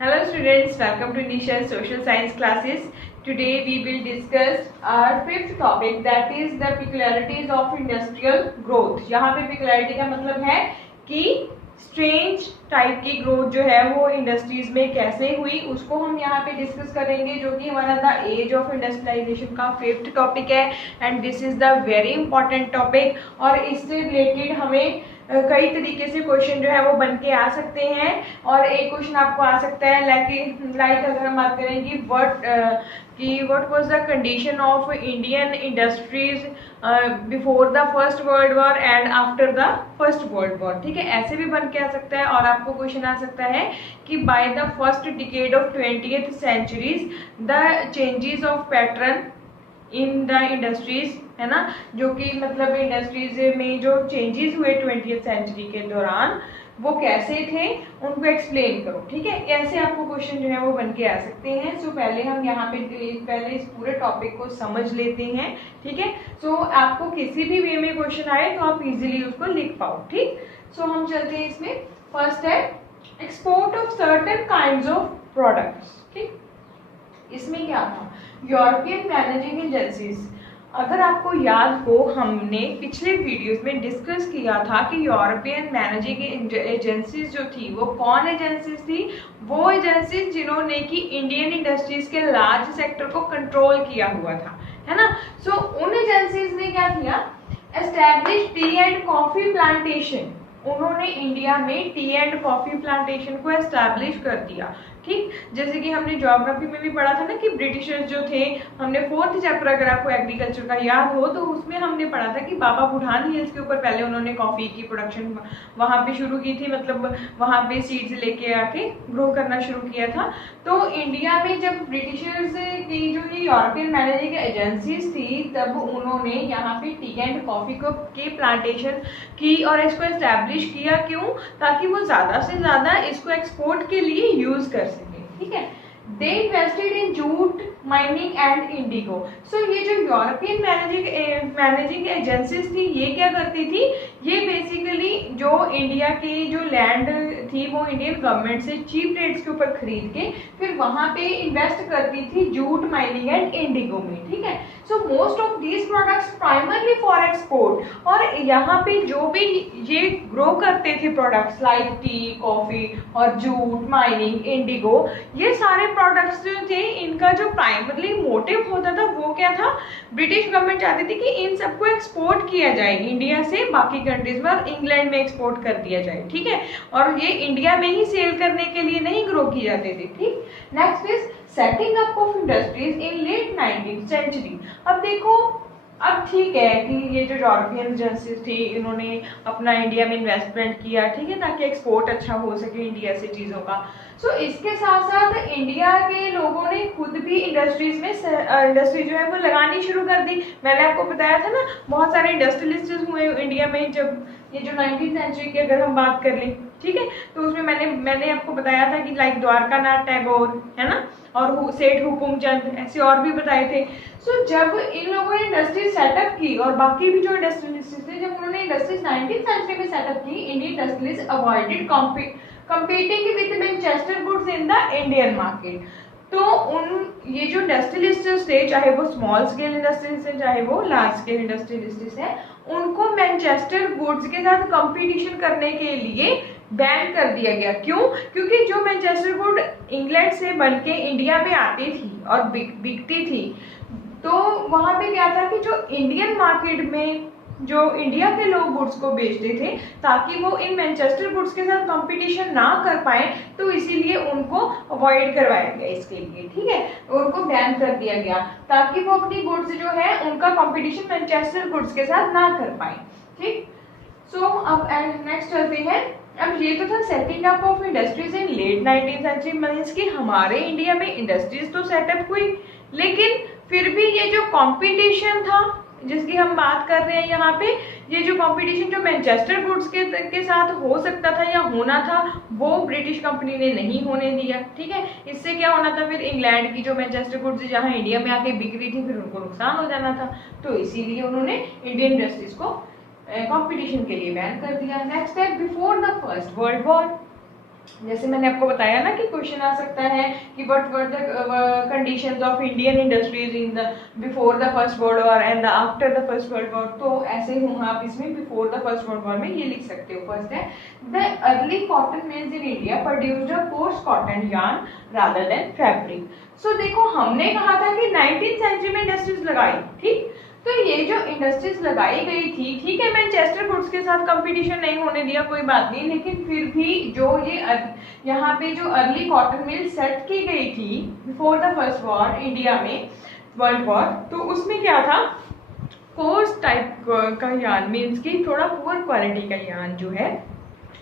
Hello students, welcome to Nisha's social science classes. Today we will discuss our fifth topic, that is the peculiarities of industrial growth. यहाँ पे peculiarity का मतलब है कि strange type की growth जो है वो इंडस्ट्रीज में कैसे हुई, उसको हम यहाँ पे डिस्कस करेंगे, जो कि हमारा द एज ऑफ इंडस्ट्रियलाइजेशन का फिफ्थ टॉपिक है and this is the very important topic. और इससे रिलेटेड हमें कई तरीके से क्वेश्चन जो है वो बन के आ सकते हैं। और एक क्वेश्चन आपको आ सकता है लाइक अगर हम बात करें कि what was the condition of Indian industries before the first world war and after the first world war. ठीक है, ऐसे भी बन के आ सकता है। और आपको क्वेश्चन आ सकता है कि by the first decade of 20th centuries the changes of pattern in the industries, है ना, जो कि मतलब इंडस्ट्रीज में जो चेंजेस हुए 20th सेंचुरी के दौरान वो कैसे थे, उनको एक्सप्लेन करो। ठीक है, ऐसे आपको क्वेश्चन जो है वो बन के आ सकते हैं। सो पहले हम यहाँ पे पहले इस पूरे टॉपिक को समझ लेते हैं। ठीक है, सो आपको किसी भी वे में क्वेश्चन आए तो आप इजीली उसको लिख पाओ। ठीक, सो हम चलते हैं इसमें। फर्स्ट है export of certain kinds of products. ठीक, इसमें क्या था, यूरोपियन मैनेजिंग एजेंसीज। अगर आपको याद हो, हमने पिछले वीडियोस में डिस्कस किया था कि यूरोपियन मैनेजिंग एजेंसीज जो थी वो कौन एजेंसीज थी, वो एजेंसीज जिन्होंने कि इंडियन इंडस्ट्रीज के लार्ज सेक्टर को कंट्रोल किया हुआ था, है ना। सो उन एजेंसीज ने क्या किया, establish T and coffee plantation. उन्होंने इंडिया में टी एंड कॉफी प्लांटेशन को एस्टैब्लिश कर दिया। ठीक, जैसे कि हमने ज्योग्राफी में भी पढ़ा था ना कि ब्रिटिशर्स जो थे, हमने फोर्थ चैप्टर अगर आपको एग्रीकल्चर का याद हो तो उसमें हमने पढ़ा था कि बाबा बुढ़ान हिल्स के ऊपर पहले उन्होंने कॉफी की प्रोडक्शन वहां पे शुरू की थी, मतलब वहां पे सीड्स लेके आके ग्रो करना शुरू किया था। तो इंडिया में जब ब्रिटिशर्स की जो ये यूरोपियन मैनेजिंग एजेंसीज थी, तब उन्होंने यहाँ पे टी एंड कॉफी को के प्लांटेशन की और इसको एस्टैब्लिश किया। क्यों? ताकि वो ज्यादा से ज्यादा इसको एक्सपोर्ट के लिए यूज कर सके। ठीक है, they invested in jute mining and indigo. So ये जो यूरोपियन मैनेजिंग एजेंसीज थी, ये क्या करती थी, ये बेसिकली जो इंडिया की जो लैंड थी वो इंडियन गवर्नमेंट से चीप रेट्स के ऊपर खरीद के फिर वहां पे इन्वेस्ट करती थी जूट माइनिंग एंड इंडिगो में। ठीक है, so most of these products primarily for export. और यहाँ पे जो भी ये ग्रो करते थे प्रोडक्ट्स लाइक टी, कॉफी और जूट, माइनिंग, इंडिगो, ये सारे प्रोडक्ट्स जो थे, इनका जो प्राइमरली मोटिव होता था वो क्या था, ब्रिटिश गवर्नमेंट चाहती थी कि इन सबको एक्सपोर्ट किया जाए इंडिया से बाकी कंट्रीज में और इंग्लैंड में एक्सपोर्ट कर दिया जाए। ठीक है, और ये इंडिया में ही सेल करने के लिए नहीं ग्रो किए जाते थे। ठीक, next is setting up of industries in late 19th century. अब देखो, अब ठीक है कि ये जो यूरोपियन एजेंसीज थी, इन्होंने अपना इंडिया में इन्वेस्टमेंट किया, ठीक है, ताकि एक्सपोर्ट अच्छा हो सके इंडिया से चीज़ों का। सो इसके साथ साथ इंडिया के लोगों ने खुद भी इंडस्ट्रीज में इंडस्ट्री जो है वो लगानी शुरू कर दी। मैंने आपको बताया था ना, बहुत सारे इंडस्ट्रियलिस्ट हुए इंडिया में जब ये जो 19th सेंचुरी की अगर हम बात कर लें। ठीक है, तो उसमें मैंने आपको बताया था कि लाइक द्वारका नाथ टैगोर, है ना, और सेठ हुकुमचंद, ऐसे और भी बताए थे। सो जब इन लोगों ने इंडस्ट्री सेटअप की और बाकी भी जो इंडस्ट्रियलिस्ट थे, जब उन्होंने इंडस्ट्रीज 19th सेंचुरी में सेटअप की, Indian industrialist avoided competing with Manchester goods in the Indian market। तो ये जो इंडस्ट्रियलिस्ट थे, चाहे वो स्मॉल स्केल इंडस्ट्रियलिस्ट है चाहे वो लार्ज स्केल इंडस्ट्रियलिस्ट है, उनको मैनचेस्टर गुड्स के साथ कंपटीशन करने के लिए बैन कर दिया गया। क्यों? क्योंकि जो मैनचेस्टर गुड इंग्लैंड से बन के इंडिया में आती थी और बिकती थी, तो वहां पे क्या था कि जो इंडियन मार्केट में जो इंडिया के लोग गुड्स को बेचते थे, ताकि वो इन मैनचेस्टर गुड्स के साथ कंपटीशन ना कर पाए, तो इसीलिए उनको अवॉइड करवाया गया इसके लिए। ठीक है, उनको बैन कर दिया गया ताकि वो अपनी गुड्स जो है उनका कंपटीशन मैनचेस्टर गुड्स के साथ ना कर पाए। ठीक, सो अब नेक्स्ट चलते हैं। अब ये तो था setting up of industries in late 19th century, means कि हमारे इंडिया में इंडस्ट्रीज तो सेटअप हुई, लेकिन फिर भी ये जो कंपटीशन था जिसकी हम बात कर रहे हैं यहाँ पे, ये जो कंपटीशन जो मैनचेस्टर गुड्स के साथ हो सकता था या होना था, वो ब्रिटिश कंपनी ने नहीं होने दिया। ठीक है, इससे क्या होना था, फिर इंग्लैंड की जो मैनचेस्टर गुड्स जहाँ इंडिया में आके बिक रही थी, फिर उनको नुकसान हो जाना था। तो इसीलिए उन्होंने इंडियन इंडस्ट्रीज को कंपटीशन के लिए बैन कर दिया। नेक्स्ट है before the first world war. जैसे मैंने आपको बताया ना कि क्वेश्चन आ सकता है कि what were the conditions of Indian industries in the before the first world war and after the first world war, तो ऐसे आप इसमें before the first world war में ये लिख सकते हो। फर्स्ट है the early cotton mills in India produced a coarse cotton yarn rather than fabric. So देखो हमने कहा था कि 19th सेंचुरी में इंडस्ट्रीज लगाई, ठीक, तो ये जो इंडस्ट्रीज लगाई गई थी, ठीक है, मैनचेस्टर गुड्स के साथ कंपटीशन नहीं होने दिया, कोई बात नहीं, लेकिन फिर भी जो ये यहाँ पे जो अर्ली कॉटन मिल सेट की गई थी before the first war India में, वर्ल्ड वॉर, तो उसमें क्या था, कोर्स टाइप का यार्न, मीन्स की थोड़ा पुअर क्वालिटी का यार्न जो है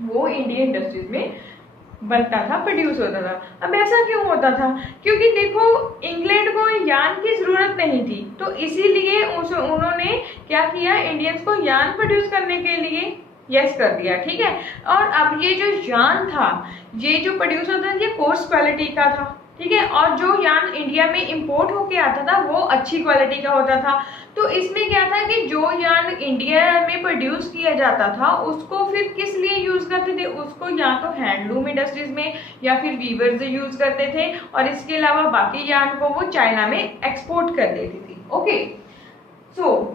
वो इंडियन इंडस्ट्रीज में बनता था, प्रोड्यूस होता था। अब ऐसा क्यों होता था, क्योंकि देखो इंग्लैंड को यार्न की जरूरत नहीं थी, तो इसीलिए उन्होंने क्या किया, इंडियंस को यार्न प्रोड्यूस करने के लिए यस कर दिया, ठीक है। और अब ये जो यार्न था, ये जो प्रोड्यूस होता था, ये कोर्स क्वालिटी का था, ठीक है, और जो यार्न इंडिया में इंपोर्ट होके आता था वो अच्छी क्वालिटी का होता था। तो इसमें क्या था कि जो यार्न इंडिया में प्रोड्यूस किया जाता था उसको फिर किस लिए यूज करते थे, उसको या तो हैंडलूम इंडस्ट्रीज में या फिर वीवर्स यूज करते थे, और इसके अलावा बाकी यार्न को वो चाइना में एक्सपोर्ट कर देती थी। ओके, सो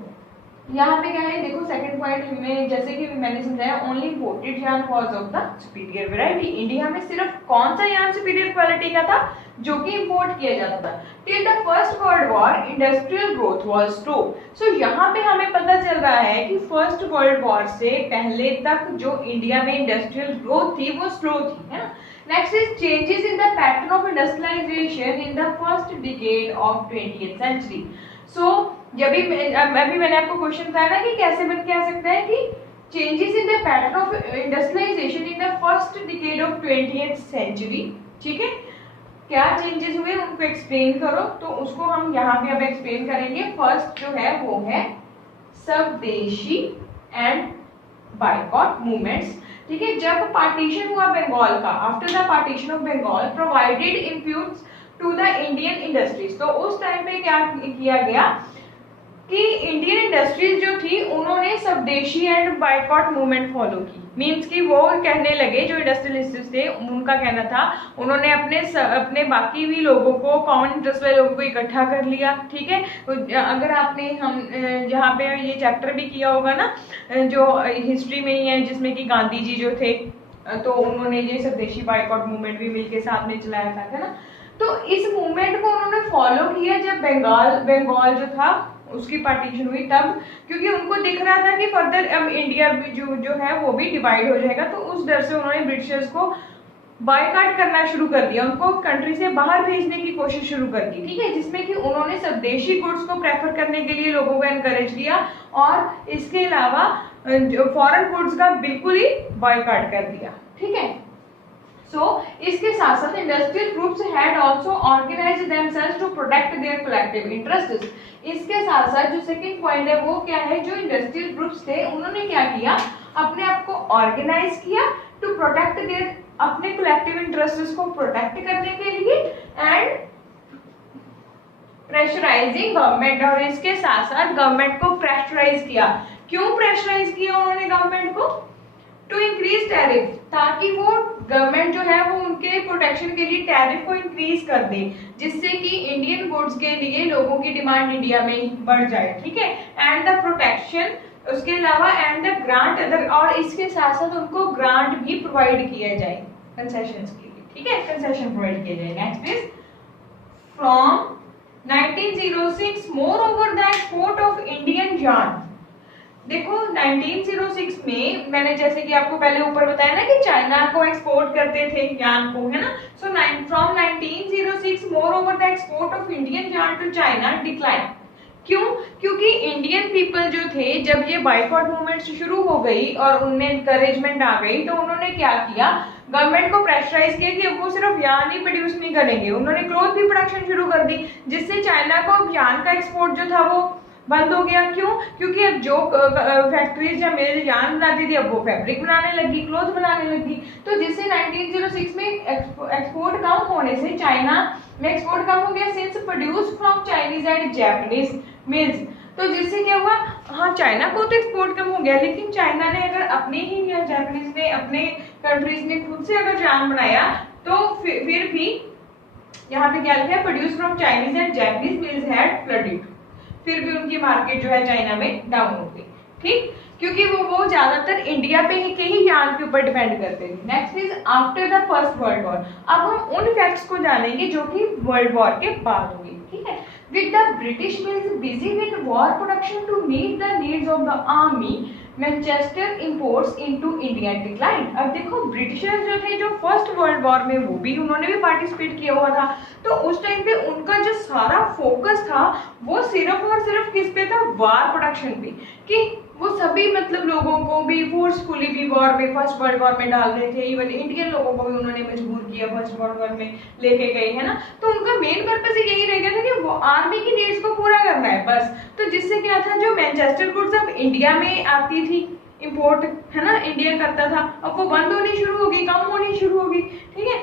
यहाँ पे क्या है, देखो सेकंड पॉइंट में जैसे कि मैंने समझाया, only imported yarn was of the superior variety. India में सिर्फ कौन सा यार्न सुपीरियर क्वालिटी का था, जो कि इंपोर्ट किया जाता था। Till the first world war industrial growth was slow. So यहाँ पे हमें पता चल रहा है कि फर्स्ट वर्ल्ड वॉर से पहले तक जो इंडिया में इंडस्ट्रियल ग्रोथ थी वो स्लो थी, है ना। Next is changes in the pattern of industrialisation in the first decade of 20th century. So अभी मैंने आपको क्वेश्चन बताया ना कि कैसे बन के आ सकता है कि changes in the pattern of industrialisation in the first decade of 20th century, ठीक है, क्या चेंजेस हुए उनको एक्सप्लेन करो, तो उसको हम यहाँ पे अब एक्सप्लेन करेंगे। फर्स्ट जो है वो है स्वदेशी एंड बायकॉट मूवमेंट्स, ठीक है। जब पार्टीशन हुआ बंगाल का, after the partition of Bengal provided inputs to the Indian industries, तो उस टाइम पे क्या किया गया कि इंडियन इंडस्ट्रीज जो थी उन्होंने स्वदेशी एंड बायकॉट मूवमेंट फॉलो की। मींस कि वो कहने लगे, जो इंडस्ट्रियलिस्ट थे उनका कहना था, उन्होंने अपने बाकी भी लोगों को, कॉमन इंटरेस्ट वाले लोगों को इकट्ठा कर लिया, ठीक है। अगर आपने हम यहाँ पे ये चैप्टर भी किया होगा ना, जो हिस्ट्री में ही है, जिसमें कि गांधी जी जो थे, तो उन्होंने ये स्वदेशी बायकॉट मूवमेंट भी मिलके साथ में चलाया था, है ना। तो इस मूवमेंट को उन्होंने फॉलो किया जब बंगाल जो था उसकी पार्टीशन हुई तब, क्योंकि उनको दिख रहा था कि फर्दर अब इंडिया जो है वो भी डिवाइड हो जाएगा, तो उस डर से उन्होंने ब्रिटिशर्स को बायकॉट करना शुरू कर दिया, उनको कंट्री से बाहर भेजने की कोशिश शुरू कर दी, ठीक है, जिसमें कि उन्होंने स्वदेशी गुड्स को प्रेफर करने के लिए लोगों को एनकरेज किया, और इसके अलावा फॉरेन गुड्स का बिल्कुल ही बायकॉट कर दिया, ठीक है। So, इसके साथ साथ industrial groups had also organised themselves to protect their collective interests. इसके साथ साथ जो सेकंड पॉइंट है वो क्या है, जो इंडस्ट्रियल ग्रुप्स थे उन्होंने क्या किया, अपने आप को ऑर्गेनाइज किया टू प्रोटेक्ट देयर, अपने कलेक्टिव इंटरेस्ट्स को प्रोटेक्ट करने के लिए, एंड प्रेशराइजिंग गवर्नमेंट, और इसके साथ साथ गवर्नमेंट को प्रेशराइज किया। क्यों प्रेशराइज किया उन्होंने गवर्नमेंट को, टू इंक्रीज टैरिफ, ताकि वो गवर्नमेंट जो है वो उनके प्रोटेक्शन के लिए टैरिफ को इंक्रीज कर दे, जिससे कि इंडियन गुड्स के लिए लोगों की डिमांड इंडिया में बढ़ जाए, ठीक है। एंड द प्रोटेक्शन, उसके अलावा एंड द ग्रांट अदर, और इसके साथ साथ उनको ग्रांट भी प्रोवाइड किया जाए कंसेशंस के लिए, ठीक है, कंसेशन प्रोवाइड किया जाए। Next is from 1906 more over the export of Indian yarn. देखो 1906 में मैंने जैसे कि आपको पहले ऊपर बताया ना कि चाइना को एक्सपोर्ट करते थे यार्न को, है ना। So from 1906 more over the export of Indian yarn to China decline. क्यों, क्योंकि इंडियन पीपल जो थे, जब ये बायकॉट मूवमेंट शुरू हो गई और उनमें एनकरेजमेंट आ गई, तो उन्होंने क्या किया, गवर्नमेंट को प्रेशराइज किया कि अब वो सिर्फ यार्न ही प्रोड्यूस नहीं करेंगे, उन्होंने क्लॉथ भी प्रोडक्शन शुरू कर दी, जिससे चाइना को अब यार्न का एक्सपोर्ट जो था वो बंद हो गया। क्यों, क्योंकि अब जो फैक्ट्रीज या मिल यार्न बनाती थी, अब वो फैब्रिक बनाने लगी, क्लॉथ बनाने लगी, तो जिससे 1906 में एक्सपोर्ट कम होने से चाइना में एक्सपोर्ट कम हो गया, since produce from Chinese and Japanese mills. तो जिससे क्या हुआ, हाँ चाइना को तो एक्सपोर्ट कम हो गया, लेकिन चाइना ने अगर अपने ही जापानीज ने अपने कंट्रीज ने खुद से अगर जान बनाया तो फिर भी यहाँ पे क्या लिखा है, produce from Chinese and Japanese mills had flooded, फिर भी उनकी मार्केट जो है चाइना में डाउन हो गई। ठीक, क्योंकि वो ज्यादातर इंडिया पे के ही ज्ञान के ऊपर डिपेंड करते थे। Next is after the first world war. अब हम उन फैक्ट्स को जानेंगे जो कि वर्ल्ड वॉर के बाद हुई। ठीक है, with the British means busy with war production to meet the needs of the army, Manchester imports into India decline. अब देखो ब्रिटिशर्स जो थे, जो फर्स्ट वर्ल्ड वॉर में वो भी उन्होंने भी पार्टिसिपेट किया हुआ था, तो उस टाइम पे उनका जो सारा फोकस था वो सिर्फ और सिर्फ किस पे था, वार प्रोडक्शन पे, कि वो सभी मतलब लोगों को भी फोर्सफुली भी वॉर में, फर्स्ट वर्ल्ड वॉर में डाल रहे थे। इवन इंडियन लोगों को भी उन्होंने मजबूर किया फर्स्ट वर्ल्ड वॉर में लेके गए, है ना। तो उनका मेन पर्पस यही रह गया था कि वो आर्मी की नीड्स को पूरा करना है बस। तो जिससे क्या था, जो मैनचेस्टर गुड्स अब इंडिया में आती थी इंपोर्ट, है ना, इंडिया करता था, अब वो बंद होनी शुरू होगी, कम होनी शुरू होगी। ठीक है,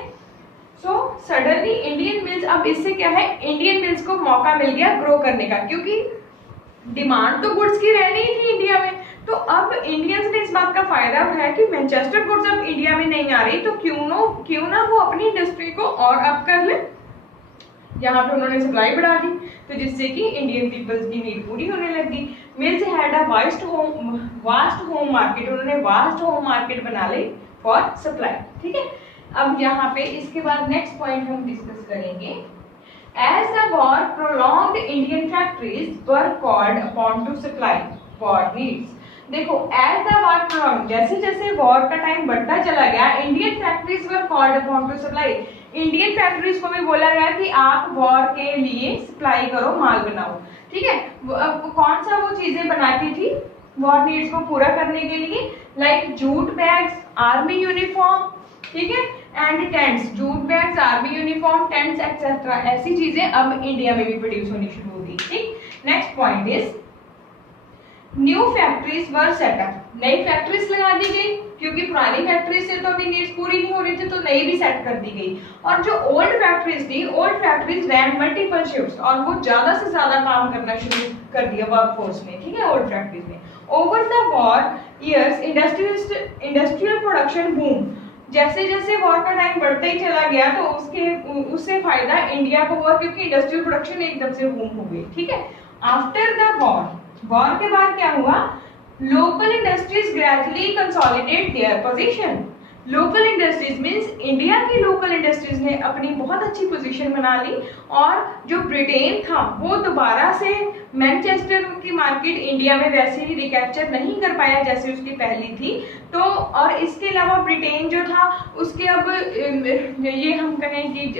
सो सडनली इंडियन मिल्स, अब इससे क्या है, इंडियन मिल्स को मौका मिल गया ग्रो करने का, क्योंकि डिमांड तो गुड्स की रहनी ही थी इंडिया में। तो अब इंडियंस ने इस बात का फायदा उठाया कि मैनचेस्टर गुड्स अब इंडिया में नहीं आ रही, तो क्यों ना वो अपनी इंडस्ट्री को और अप कर ले। यहाँ पे उन्होंने सप्लाई बढ़ा दी, तो जिससे कि इंडियन पीपल्स की नीड पूरी होने लगी। Mills had a vast home market, उन्होंने वास्ट होम मार्केट बना ली फॉर सप्लाई। ठीक है, अब यहाँ पे इसके बाद नेक्स्ट पॉइंट हम डिस्कस करेंगे। As the war prolonged, Indian factories were called upon to supply war needs. देखो, as the war prolonged, जैसे जैसे वॉर का टाइम बढ़ता चला गया, Indian factories were called upon two supply. Indian factories को भी बोला गया कि आप वॉर के लिए सप्लाई करो, माल बनाओ। ठीक है, कौन सा वो चीजें बनाती थी वॉर नीड्स को पूरा करने के लिए, like jute bags, army uniform, ठीक है, and tents. Jute bags, army uniform, tents etcetera, ऐसी चीजें अब इंडिया में भी प्रोड्यूस होनी शुरू हो गई। ठीक, next point is new factories were set up. नई फैक्ट्रीज लगा दी गई, क्योंकि पुरानी फैक्ट्री से तो अभी नीड्स पूरी नहीं हो रही थी, तो नई भी सेट कर दी गई। और जो ओल्ड फैक्ट्रीज थी, ओल्ड फैक्ट्रीज रैन मल्टीपल शिफ्ट्स, और वो ज्यादा से ज्यादा काम करना शुरू कर दिया वर्कफोर्स ने। ठीक है, ओल्ड फैक्ट्रीज ने। Over the war years industrial production boom. जैसे जैसे वॉर का टाइम बढ़ता ही चला गया, तो उससे फायदा इंडिया को हुआ, क्योंकि इंडस्ट्रियल प्रोडक्शन एकदम से बूम हो गई। ठीक है, आफ्टर द वॉर के बाद क्या हुआ, local industries gradually consolidate their position. Local industries means India की लोकल इंडस्ट्रीज ने अपनी बहुत अच्छी पोजीशन बना ली, और जो ब्रिटेन था वो दोबारा से मैनचेस्टर की मार्केट इंडिया में वैसे ही रिकैप्चर नहीं कर पाया जैसे उसकी पहली थी। तो और इसके अलावा ब्रिटेन जो था उसके अब ये हम कहें कि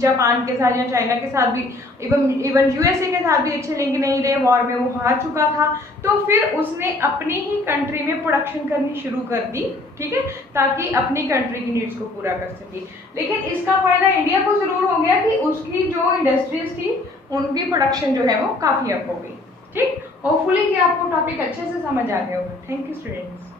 जापान के साथ या चाइना के साथ भी, इवन यूएसए के साथ भी अच्छे लिंक नहीं रहे, वॉर में वो हार चुका था। तो फिर उसने अपनी ही कंट्री में प्रोडक्शन करनी शुरू कर दी। ठीक है, ताकि अपनी कंट्री की नीड्स को पूरा कर सके। लेकिन इसका फायदा इंडिया को जरूर हो गया कि उसकी जो इंडस्ट्रीज थी उनकी प्रोडक्शन जो है वो काफी अप हो गई। ठीक, होपफुली कि आपको टॉपिक अच्छे से समझ आ गया होगा। Thank you students.